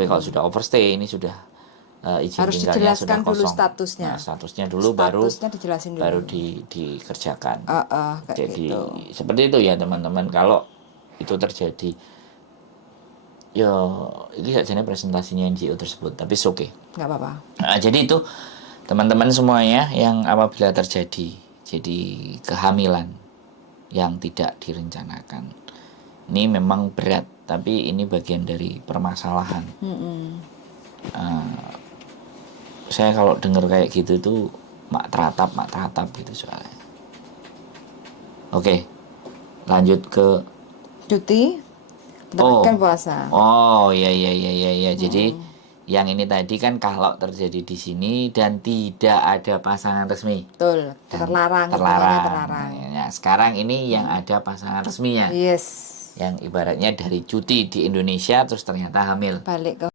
Tapi kalau sudah overstay ini sudah izin Harus tinggalnya dijelaskan sudah dulu kosong. statusnya. Nah, statusnya dulu Statusnya dijelasin dulu. baru dikerjakan. Kayak Jadi gitu. seperti itu ya teman-teman. Kalau itu terjadi, ya ini saja presentasinya NGO tersebut, tapi oke. Nggak apa-apa. Nah, jadi itu teman-teman semuanya yang apabila terjadi jadi kehamilan yang tidak direncanakan, ini memang berat, tapi ini bagian dari permasalahan. Saya kalau dengar kayak gitu tuh mak teratap gitu soalnya. Oke, lanjut ke Cuti, kan puasa. Oh, ya. Jadi yang ini tadi kan kalau terjadi di sini dan tidak ada pasangan resmi. Betul, Terlarang. terlarang. Ya, sekarang ini yang ada pasangan resminya. Yes. Yang ibaratnya dari cuti di Indonesia terus ternyata hamil. Balik ke